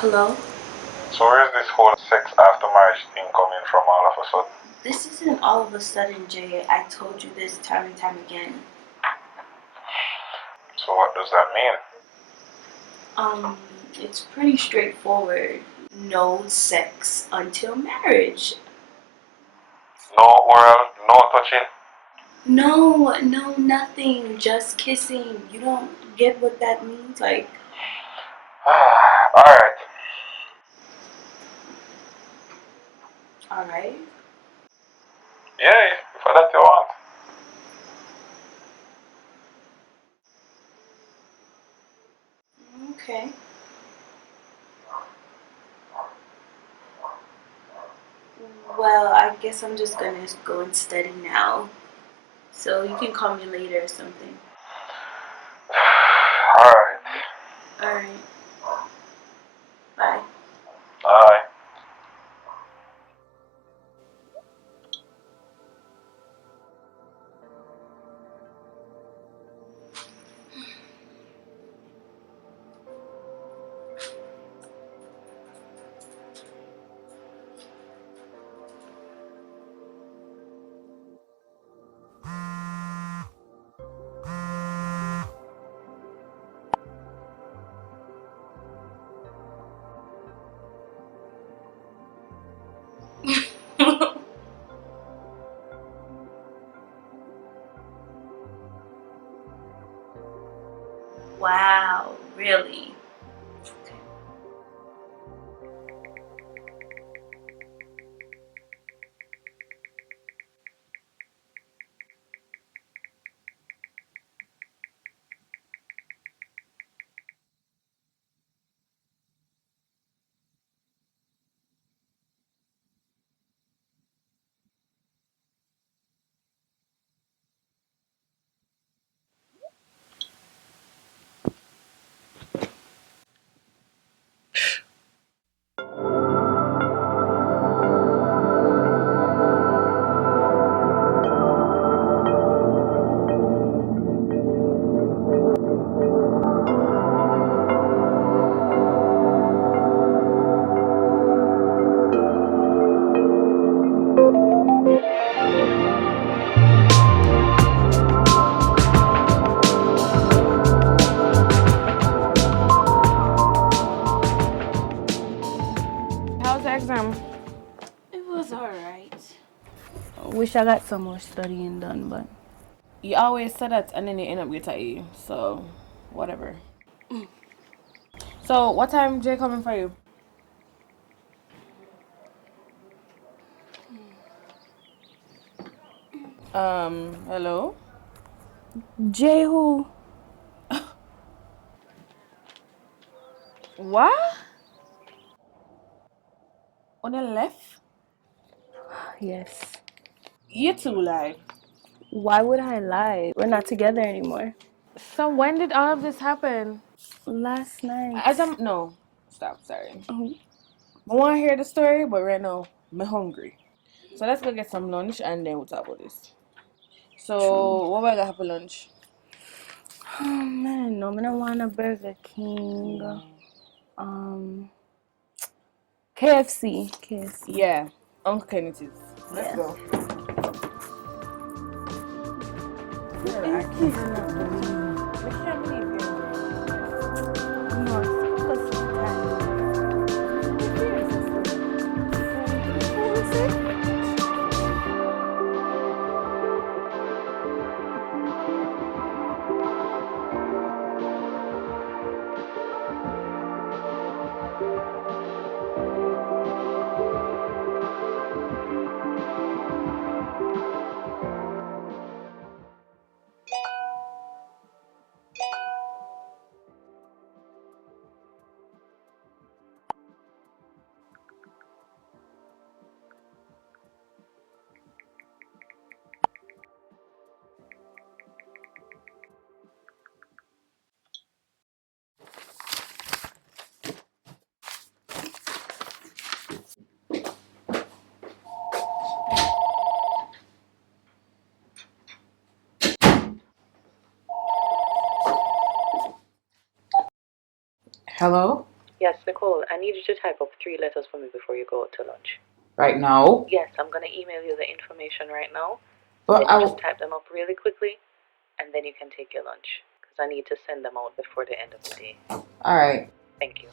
Hello? So where's this whole sex after marriage thing coming from all of a sudden? This isn't all of a sudden, Jay. I told you this time and time again. So what does that mean? It's pretty straightforward. No sex until marriage. No oral, no touching? No, nothing. Just kissing. You don't get what that means? Like... Alright. Alright? Yeah, if that's you want. Okay. Well, I guess I'm just gonna go and study now. So you can call me later or something. Alright. Alright. Bye. Bye. Wow, really? How's the exam? It was alright. Wish I got some more studying done, but you always say that and then you end up with a E, so whatever. So what time Jay coming for you? Hello? Jay who? What? On the left? Yes. You two lie. Why would I lie? We're not together anymore. So when did all of this happen? Last night. No. Stop, sorry. Oh, I want to hear the story, but right now, I'm hungry. So let's go get some lunch and then we'll talk about this. So, true. what will I have for lunch? Oh man, no, I don't want a Burger King. KFC. KFC. Yeah, Uncle Kennedy's. Let's Yeah. go. Who is this? I can't believe you. No, it's supposed to Who is it? Hello? Yes, Nicole, I need you to type up 3 letters for me before you go out to lunch. Right now? Yes, I'm going to email you the information right now. But Then you just type them up really quickly, and then you can take your lunch. Because I need to send them out before the end of the day. Alright. Thank you.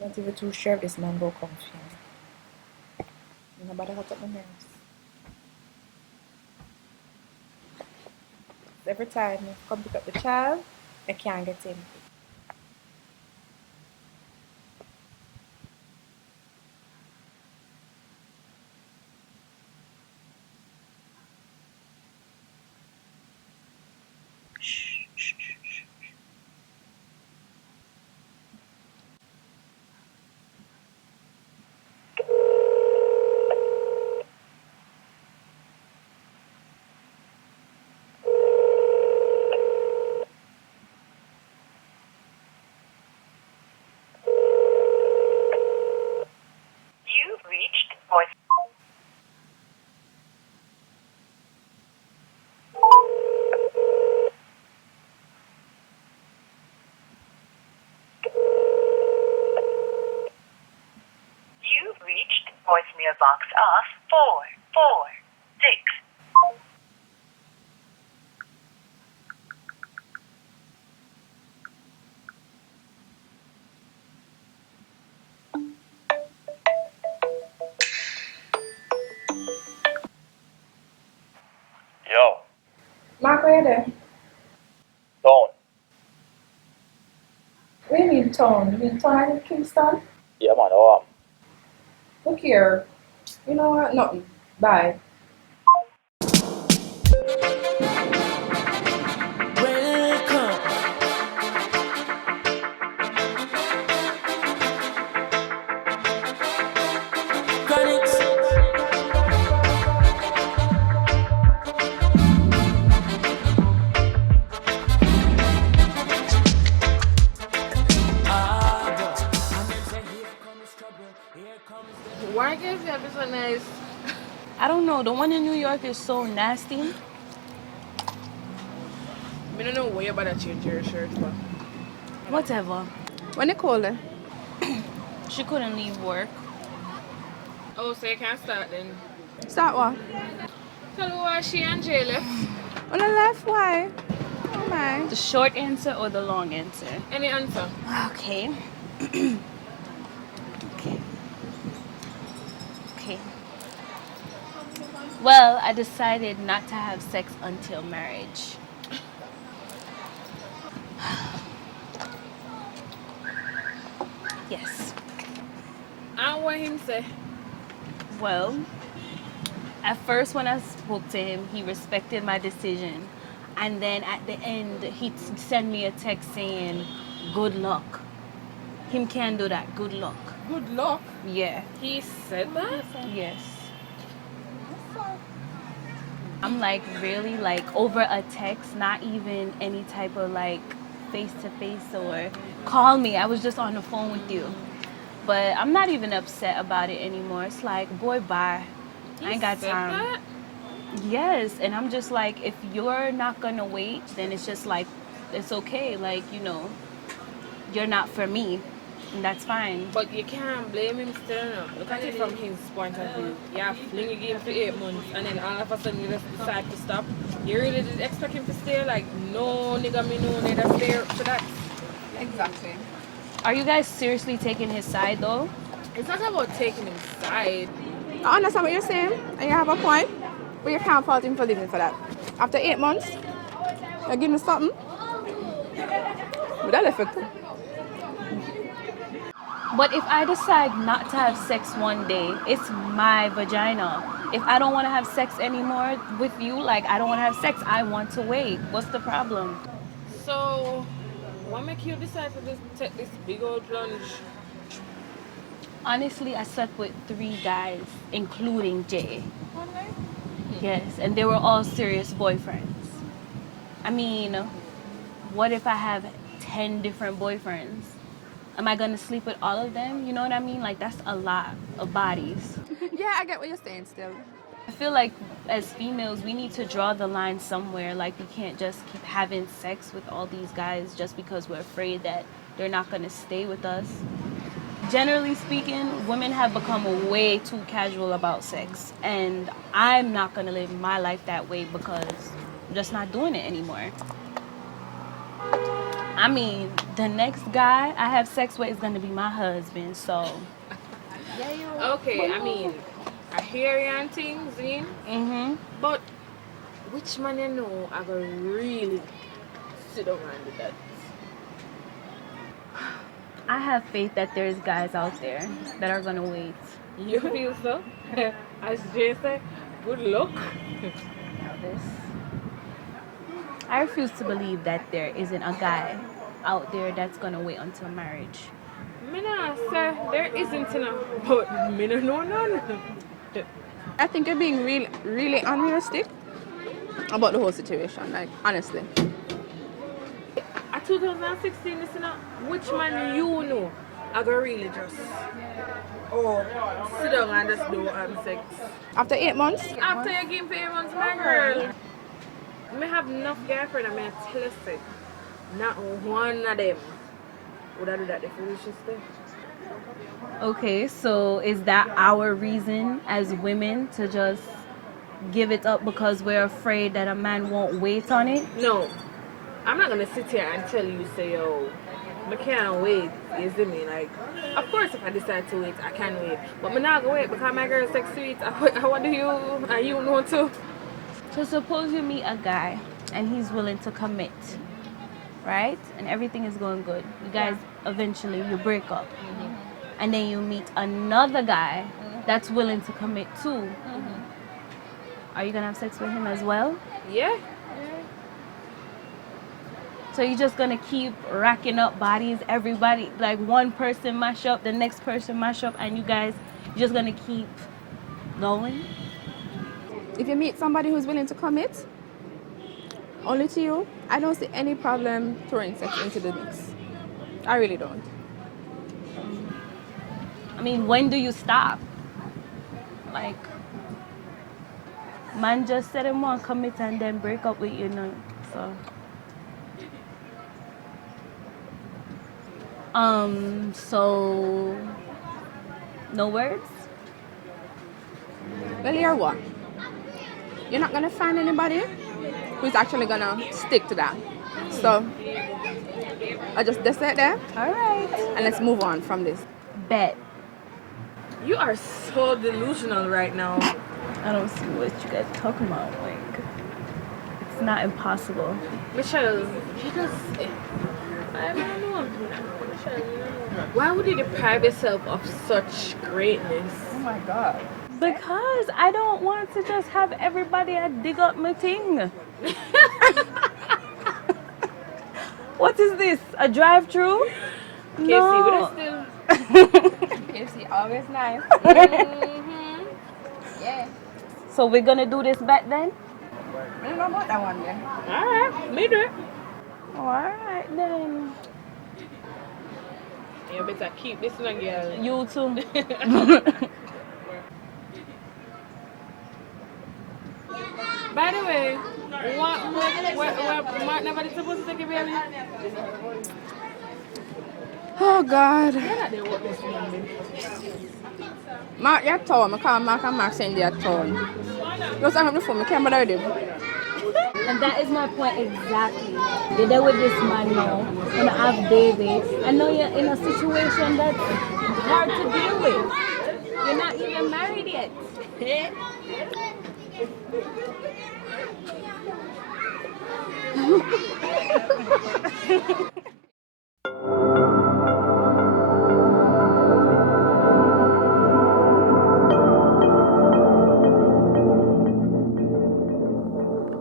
Not even too sure if this man will come here. Nobody got up my nerves. Every time I come pick up the child, I can't get him. You've reached voice. You've reached voicemail box of 446. Yo, Mark, where you there? Dawn. Where you mean town? You mean town in Kingston? Yeah, man, oh, Look here. You know what? Nothing. Bye. Why can't you be so nice? I don't know. The one in New York is so nasty. I don't know where you better change your shirt for. Whatever. When Nicole there? She couldn't leave work. Oh, so you can't start then. Start what? Tell her why she and Jay left. On the left, why? Oh my. The short answer or the long answer? Any answer? Okay. Okay. Okay. Well, I decided not to have sex until marriage. Yes. And what him say? Well, at first when I spoke to him, he respected my decision. And then at the end, he sent me a text saying, good luck. Him can do that. Good luck. Good luck. Yeah. He said that? Yes. I'm like, really? Like, over a text? Not even any type of like face-to-face or call me. I was just on the phone with you. But I'm not even upset about it anymore. It's like, boy, bye. I ain't got time. That? Yes, and I'm just like, if you're not gonna wait, then it's just like, it's okay. Like, you know, you're not for me, and that's fine. But you can't blame him still now. Look at it from his point of view. Yeah, fling a game for 8 months and then all of a sudden you just decide to stop. You really did expect him to stay? Like, no nigga me no nigga stay up to that. Exactly. Are you guys seriously taking his side though? It's not about taking him side. I understand what you're saying, and you have a point, but you can't fault him for leaving for that. After 8 months, you give me something. But that affect him. But if I decide not to have sex one day, it's my vagina. If I don't want to have sex anymore with you, like I don't want to have sex, I want to wait. What's the problem? So, what make you decide to just take this big old plunge? Honestly, I slept with 3 guys, including Jay. Yes, and they were all serious boyfriends. I mean, what if I have 10 different boyfriends? Am I gonna sleep with all of them? You know what I mean? Like, that's a lot of bodies. Yeah, I get what you're saying still. I feel like as females, we need to draw the line somewhere. Like, we can't just keep having sex with all these guys just because we're afraid that they're not gonna stay with us. Generally speaking, women have become way too casual about sex, and I'm not gonna live my life that way because I'm just not doing it anymore. I mean, the next guy I have sex with is gonna be my husband, so. Okay, I mean, I hear you and things, but which man you know I gonna really sit down and do that? I have faith that there's guys out there that are gonna wait. You feel so? As Jay said, good luck. I refuse to believe that there isn't a guy out there that's gonna wait until marriage. Me nah say there isn't enough, but me no know none. I think you're being really unrealistic about the whole situation, like, honestly. At 2016, listen up, which man you know I gonna really just sit down and just do sex? After 8 months, After you give me 8 months, my girl. Me have enough girlfriend and me tell you say, not one of them would I do that the foolishness thing. Okay, so is that our reason as women to just give it up because we're afraid that a man won't wait on it? No, I'm not gonna sit here and tell you, say, yo, I can't wait. You see me? Like, of course, if I decide to wait, I can wait. But I'm not gonna wait because my girl is like sweet. I want you, and you know too. So suppose you meet a guy and he's willing to commit, right? And everything is going good. You guys eventually you break up. And then you meet another guy that's willing to commit too. Are you gonna have sex with him as well? Yeah. So you're just gonna keep racking up bodies, everybody, like one person mash up, the next person mash up, and you guys just gonna keep going? if you meet somebody who's willing to commit, only to you, I don't see any problem throwing sex into the mix. I really don't. I mean, when do you stop? Like, man just said him want commit and then break up with you now. So no words? Well, you're what? You're not gonna find anybody who's actually gonna stick to that. So I just say it there, All right. and let's move on from this. Bet. You are so delusional right now. I don't see what you guys are talking about. Like, it's not impossible. Michelle, you just... I don't know. Michelle, you don't know. Why would you deprive yourself of such greatness? Oh my God. Because I don't want to just have everybody dig up my thing. What is this? A drive-through? Casey, but still... KFC always nice. Yeah. So we're gonna do this bet then? I don't know about that one then. Alright, me do it. Alright then. You better keep this one, girl. You too. By the way, what nobody supposed to take a baby? Oh God. Mark your tone. I call Mark and Mark saying their tone. Just hang up the phone. I can't bother with him. And that is my point exactly. You're there with this man now, and I have baby. I know you're in a situation that's hard to deal with. You're not even married yet.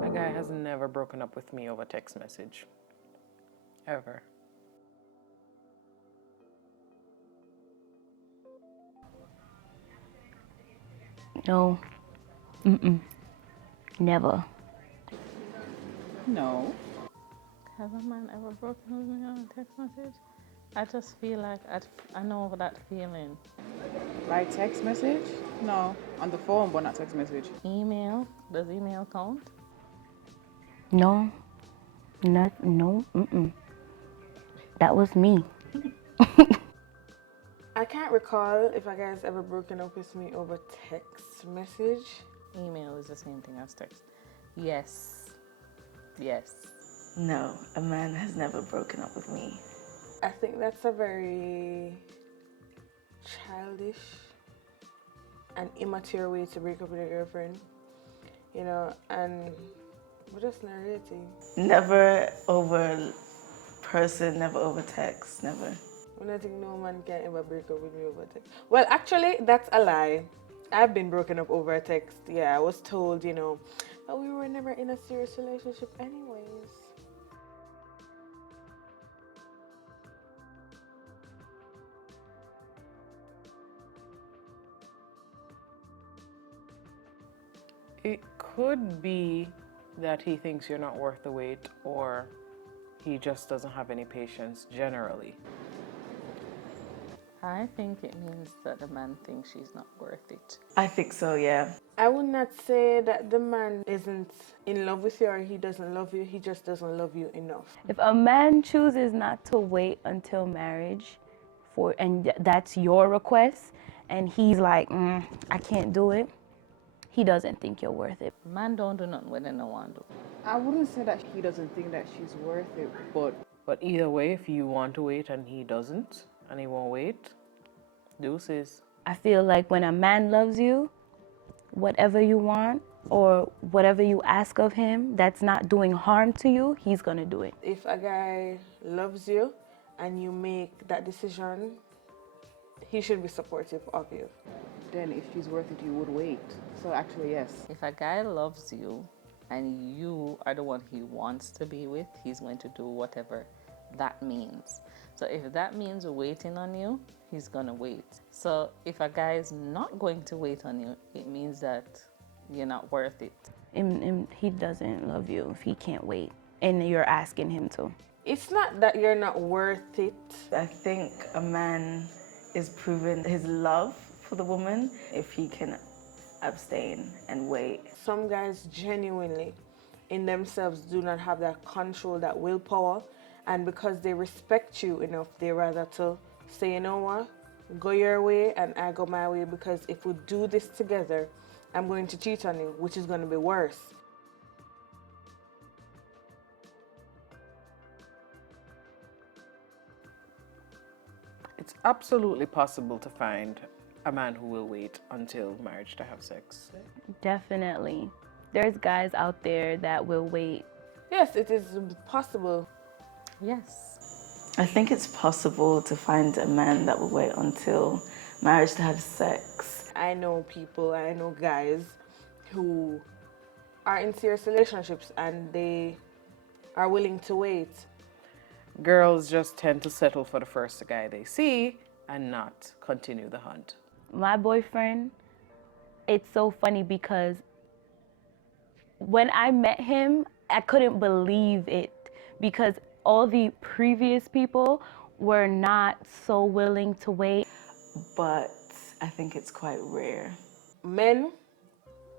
A guy has never broken up with me over text message. Ever. No. Never. No. Has a man ever broken with me on a text message? I just feel like I know that feeling. By text message? No. On the phone, but not text message. Email? Does email count? No. No. That was me. I can't recall if a guy's ever broken up with me over text message. Email is the same thing as text. Yes. Yes. No, a man has never broken up with me. I think that's a very childish and immature way to break up with a girlfriend, you know, and we're just narrating. Never over person, never over text, never. I think no man can ever break up with me over text. Well, actually, that's a lie. I've been broken up over text. Yeah, I was told, you know, that we were never in a serious relationship anyways. It could be that he thinks you're not worth the wait, or he just doesn't have any patience generally. I think it means that the man thinks she's not worth it. I think so, yeah. I would not say that the man isn't in love with you or he doesn't love you. He just doesn't love you enough. If a man chooses not to wait until marriage, and that's your request, and he's like, I can't do it, he doesn't think you're worth it. Man don't do nothing when they don't want to. I wouldn't say that he doesn't think that she's worth it, but either way, if you want to wait and he doesn't, and he won't wait, deuces. I feel like when a man loves you, whatever you want or whatever you ask of him that's not doing harm to you, he's gonna do it. If a guy loves you and you make that decision, he should be supportive of you. then if she's worth it, you would wait. So actually, yes. If a guy loves you and you are the one he wants to be with, he's going to do whatever that means. So if that means waiting on you, he's gonna wait. So if a guy is not going to wait on you, it means that you're not worth it. He doesn't love you if he can't wait and you're asking him to. It's not that you're not worth it. I think a man is proving his love for the woman if he can abstain and wait. Some guys genuinely in themselves do not have that control, that willpower, and because they respect you enough, they rather to say, you know what, go your way and I go my way, because if we do this together, I'm going to cheat on you, which is going to be worse. It's absolutely possible to find a man who will wait until marriage to have sex. Definitely. There's guys out there that will wait. Yes, it is possible. Yes. I think it's possible to find a man that will wait until marriage to have sex. I know people, I know guys who are in serious relationships and they are willing to wait. Girls just tend to settle for the first guy they see and not continue the hunt. My boyfriend, it's so funny because when I met him, I couldn't believe it because all the previous people were not so willing to wait. But I think it's quite rare. Men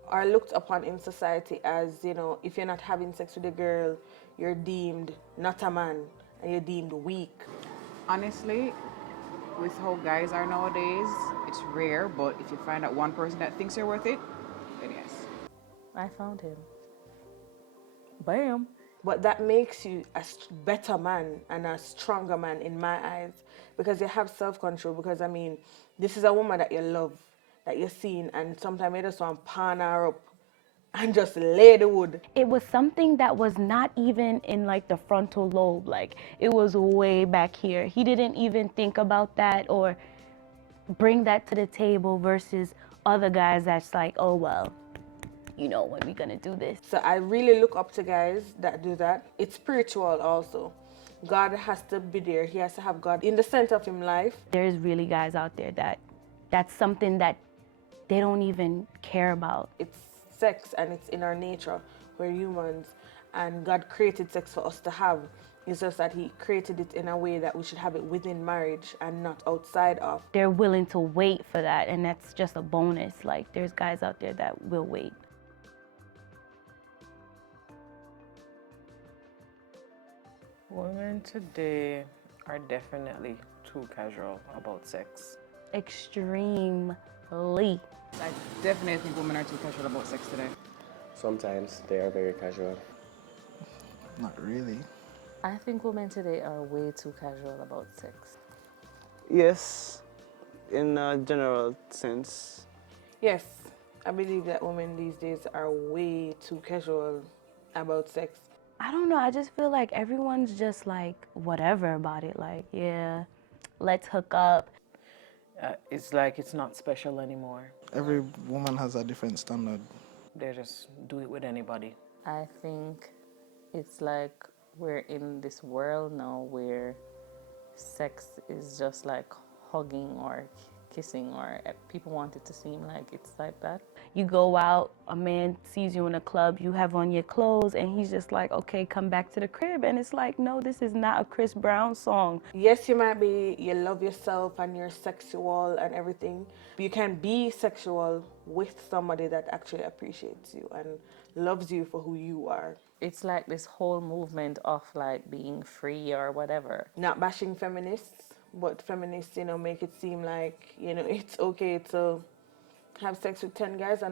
are looked upon in society as, you know, if you're not having sex with a girl, you're deemed not a man and you're deemed weak. Honestly, with how guys are nowadays, it's rare, but if you find out one person that thinks you're worth it, then yes. I found him. Bam. But that makes you a better man and a stronger man in my eyes because you have self-control. Because, I mean, this is a woman that you love, that you're seeing, and sometimes you just want to pan her up and just lay the wood. It was something that was not even in like the frontal lobe, like it was way back here. He didn't even think about that or bring that to the table versus other guys that's like, oh, well, you know, when we gonna do this? So I really look up to guys that do that. It's spiritual also. God has to be there. He has to have God in the center of his life. There's really guys out there that's something that they don't even care about. It's sex and it's in our nature. We're humans and God created sex for us to have. It's just that he created it in a way that we should have it within marriage and not outside of. They're willing to wait for that, and that's just a bonus. Like, there's guys out there that will wait. Women today are definitely too casual about sex. Extremely. I definitely think women are too casual about sex today. Sometimes they are very casual. Not really. I think women today are way too casual about sex. Yes, in a general sense. Yes, I believe that women these days are way too casual about sex. I don't know, I just feel like everyone's just like whatever about it. Like, yeah, let's hook up. It's like it's not special anymore. Every woman has a different standard. They just do it with anybody. I think it's like we're in this world now where sex is just like hugging or kissing, or people want it to seem like it's like that. You go out, a man sees you in a club, you have on your clothes, and he's just like, okay, come back to the crib. And it's like, no, this is not a Chris Brown song. Yes, you love yourself and you're sexual and everything. But you can be sexual with somebody that actually appreciates you and loves you for who you are. It's like this whole movement of like being free or whatever. Not bashing feminists, but feminists, make it seem like, it's okay to have sex with 10 guys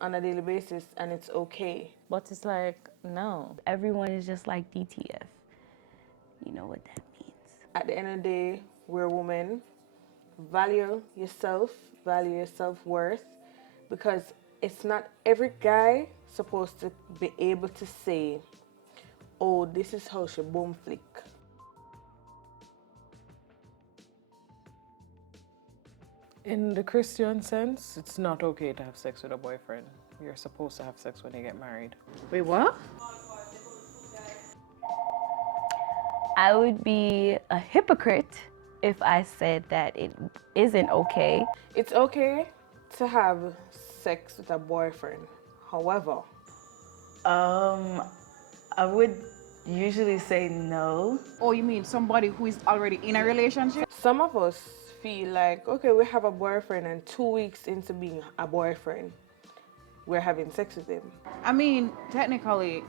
on a daily basis and it's okay. But it's like, no. Everyone is just like DTF. You know what that means. At the end of the day, we're women. Value yourself, value your self-worth, because it's not every guy supposed to be able to say, oh, this is how she boom flick. In the Christian sense, it's not okay to have sex with a boyfriend. You're supposed to have sex when you get married. Wait, what? I would be a hypocrite if I said that it isn't okay. It's okay to have sex with a boyfriend. However, I would usually say no. Oh, you mean somebody who is already in a relationship? Some of us feel like, okay, we have a boyfriend and 2 weeks into being a boyfriend, we're having sex with him. I mean, technically,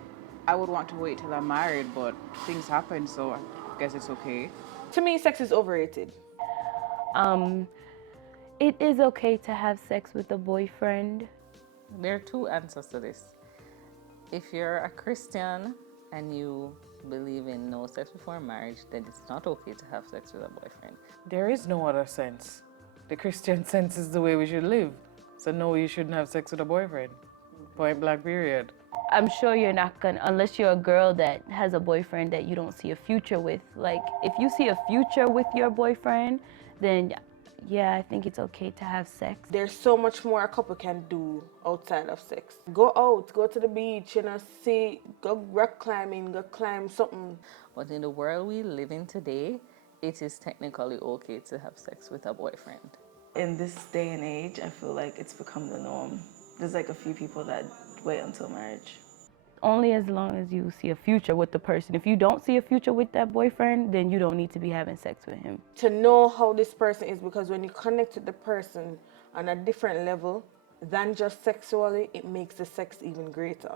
I would want to wait till I'm married, but things happen, so I guess it's okay. To me, sex is overrated. It is okay to have sex with a boyfriend. There are two answers to this. If you're a Christian and you believe in no sex before marriage, then it's not okay to have sex with a boyfriend. There is no other sense. The Christian sense is the way we should live. So no, you shouldn't have sex with a boyfriend. Point blank period. I'm sure you're not gonna, unless you're a girl that has a boyfriend that you don't see a future with. Like, if you see a future with your boyfriend, then yeah, I think it's okay to have sex. There's so much more a couple can do outside of sex. Go out, go to the beach, go rock climbing, go climb something. But in the world we live in today, it is technically okay to have sex with a boyfriend. In this day and age, I feel like it's become the norm. There's like a few people that wait until marriage. Only as long as you see a future with the person. If you don't see a future with that boyfriend, then you don't need to be having sex with him. To know how this person is, because when you connect with the person on a different level than just sexually, it makes the sex even greater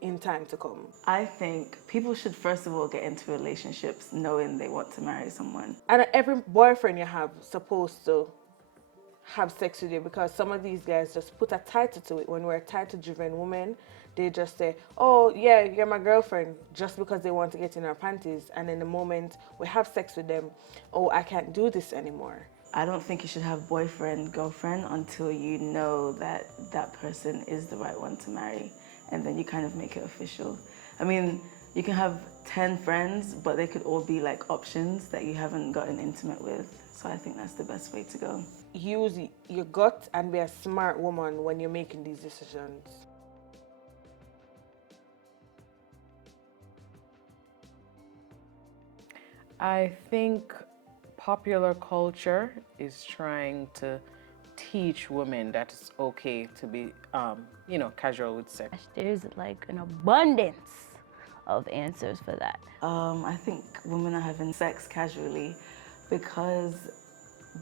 in time to come. I think people should first of all get into relationships knowing they want to marry someone. And every boyfriend you have supposed to have sex with you, because some of these guys just put a title to it. When we're title-driven women, they just say, oh yeah, you're my girlfriend, just because they want to get in our panties. And in the moment we have sex with them, oh, I can't do this anymore. I don't think you should have boyfriend, girlfriend until you know that that person is the right one to marry. And then you kind of make it official. I mean, you can have 10 friends, but they could all be like options that you haven't gotten intimate with. So I think that's the best way to go. Use your gut and be a smart woman when you're making these decisions. I think popular culture is trying to teach women that it's okay to be, casual with sex? There's like an abundance of answers for that. I think women are having sex casually because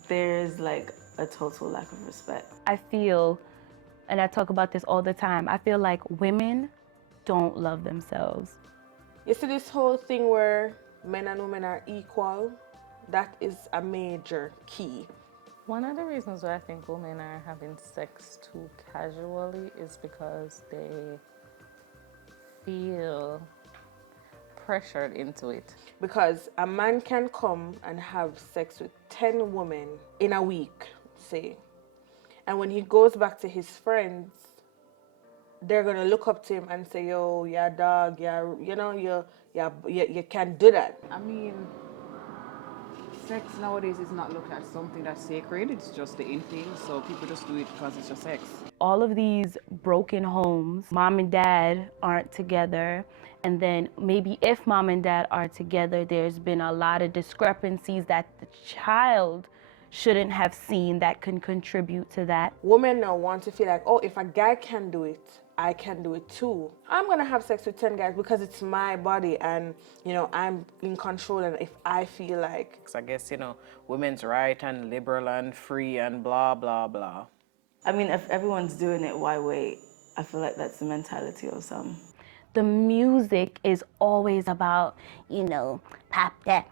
there's like a total lack of respect. I feel, and I talk about this all the time, I feel like women don't love themselves. You see this whole thing where men and women are equal, that is a major key. One of the reasons why I think women are having sex too casually is because they feel pressured into it. Because a man can come and have sex with 10 women in a week, say. And when he goes back to his friends, they're gonna look up to him and say, yo, you're a dog, you can't do that. I mean, sex nowadays is not looked at something that's sacred. It's just the in thing, so people just do it because it's just sex. All of these broken homes, mom and dad aren't together, and then maybe if mom and dad are together, there's been a lot of discrepancies that the child shouldn't have seen that can contribute to that. Women now want to feel like, oh, if a guy can do it, I can do it too. I'm gonna have sex with 10 guys because it's my body and, I'm in control, and if I feel like. I guess, women's right and liberal and free and blah, blah, blah. I mean, if everyone's doing it, why wait? I feel like that's the mentality of some. The music is always about, pop that.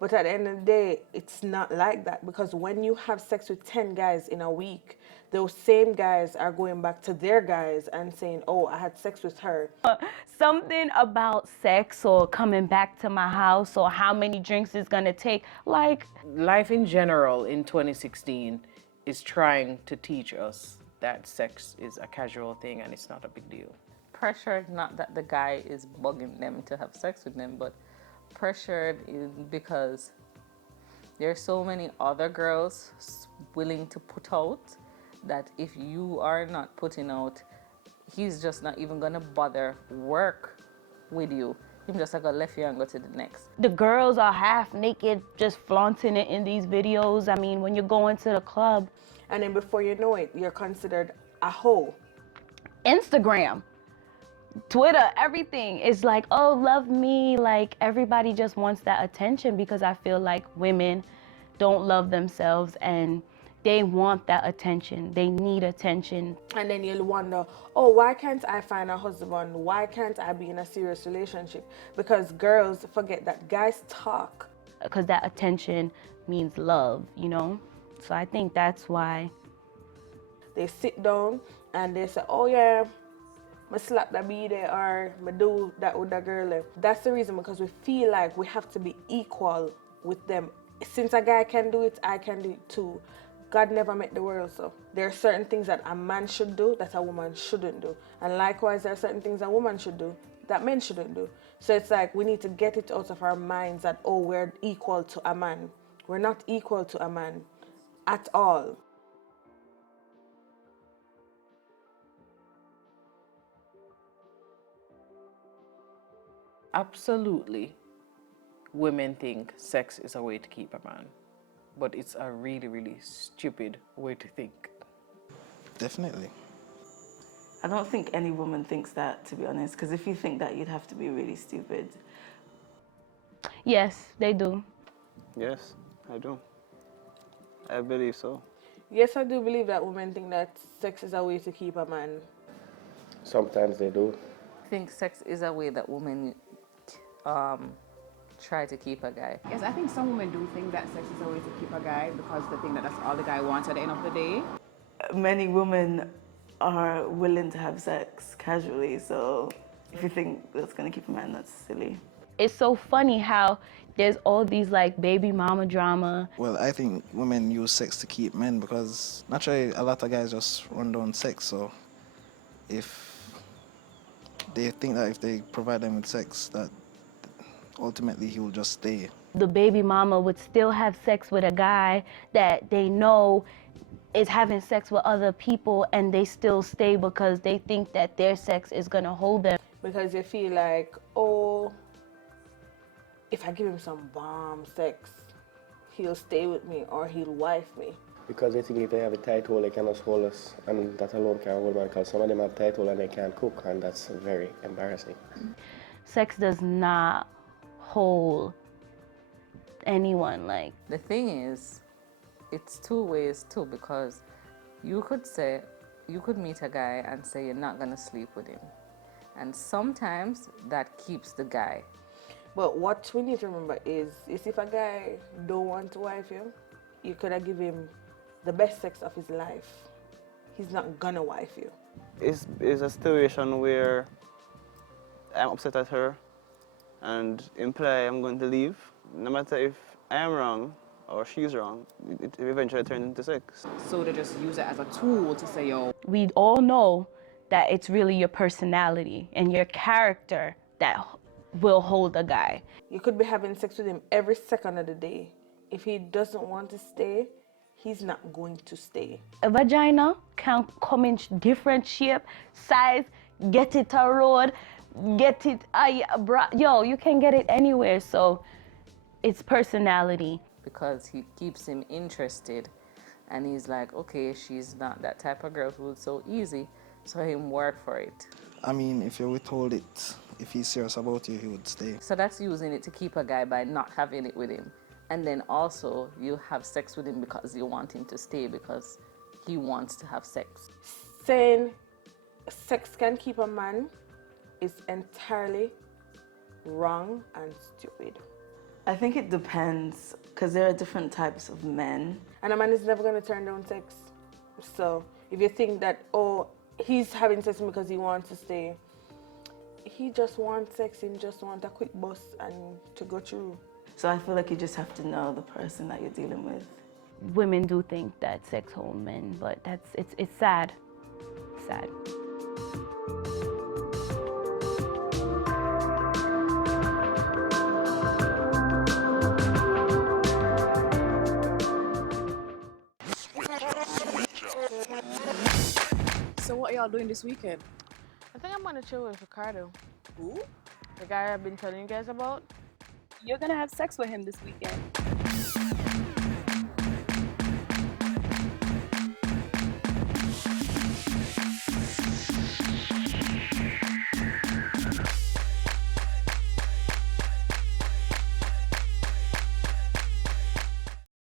But at the end of the day, it's not like that, because when you have sex with 10 guys in a week, those same guys are going back to their guys and saying, oh, I had sex with her. Something about sex or coming back to my house or how many drinks it's gonna take, like. Life in general in 2016 is trying to teach us that sex is a casual thing and it's not a big deal. Pressured, not that the guy is bugging them to have sex with them, but pressured because there are so many other girls willing to put out that if you are not putting out, he's just not even gonna bother work with you. He's just like, left you and go to the next. The girls are half naked, just flaunting it in these videos. I mean, when you're going to the club. And then before you know it, you're considered a hoe. Instagram, Twitter, everything is like, oh, love me. Like, everybody just wants that attention because I feel like women don't love themselves and they want that attention. They need attention. And then you'll wonder, oh, why can't I find a husband? Why can't I be in a serious relationship? Because girls forget that guys talk. Because that attention means love, So I think that's why. They sit down and they say, oh yeah, I slap that bee or I do that with that girl. That's the reason, because we feel like we have to be equal with them. Since a guy can do it, I can do it too. God never made the world, so there are certain things that a man should do that a woman shouldn't do. And likewise, there are certain things a woman should do that men shouldn't do. So it's like we need to get it out of our minds that, oh, we're equal to a man. We're not equal to a man at all. Absolutely, women think sex is a way to keep a man. But it's a really, really stupid way to think. Definitely. I don't think any woman thinks that, to be honest, because if you think that, you'd have to be really stupid. Yes, they do. Yes, I do. I believe so. Yes, I do believe that women think that sex is a way to keep a man. Sometimes they do. I think sex is a way that women try to keep a guy. Yes, I think some women do think that sex is a way to keep a guy because they think that that's all the guy wants at the end of the day. Many women are willing to have sex casually, so if you think that's gonna keep a man, that's silly. It's so funny how there's all these like baby mama drama. Well, I think women use sex to keep men because naturally a lot of guys just run down sex, so if they think that if they provide them with sex, that ultimately he will just stay. The baby mama would still have sex with a guy that they know is having sex with other people, and they still stay because they think that their sex is gonna hold them. Because they feel like, oh, if I give him some bomb sex, he'll stay with me or he'll wife me. Because they think if they have a tight hole, they can just hold us, and that alone can't hold man, because some of them have tight hole and they can't cook, and that's very embarrassing. Sex does not hold anyone. Like, the thing is, it's two ways too, because you could meet a guy and say you're not gonna sleep with him, and sometimes that keeps the guy. But what we need to remember is if a guy don't want to wife you, you could have give him the best sex of his life. He's not gonna wife you. It's a situation where I'm upset at her and imply I'm going to leave. No matter if I am wrong or she's wrong, it eventually turns into sex. So they just use it as a tool to say, yo. we all know that it's really your personality and your character that will hold a guy. You could be having sex with him every second of the day. If he doesn't want to stay, he's not going to stay. A vagina can come in different shape, size, get it a road, get it, yo, you can get it anywhere. So it's personality. Because he keeps him interested, and he's like, okay, she's not that type of girl who is so easy, so him work for it. I mean, if you withhold it, if he's serious about you, he would stay. So that's using it to keep a guy by not having it with him. And then also you have sex with him because you want him to stay because he wants to have sex. Saying sex can keep a man is entirely wrong and stupid. I think it depends, because there are different types of men. And a man is never going to turn down sex. So if you think that, oh, he's having sex because he wants to stay, he just wants sex, he just wants a quick bus and to go through. So I feel like you just have to know the person that you're dealing with. Women do think that sex holds men, but it's sad. Sad. So what are y'all doing this weekend? I think I'm gonna chill with Ricardo. Who? The guy I've been telling you guys about. You're gonna have sex with him this weekend.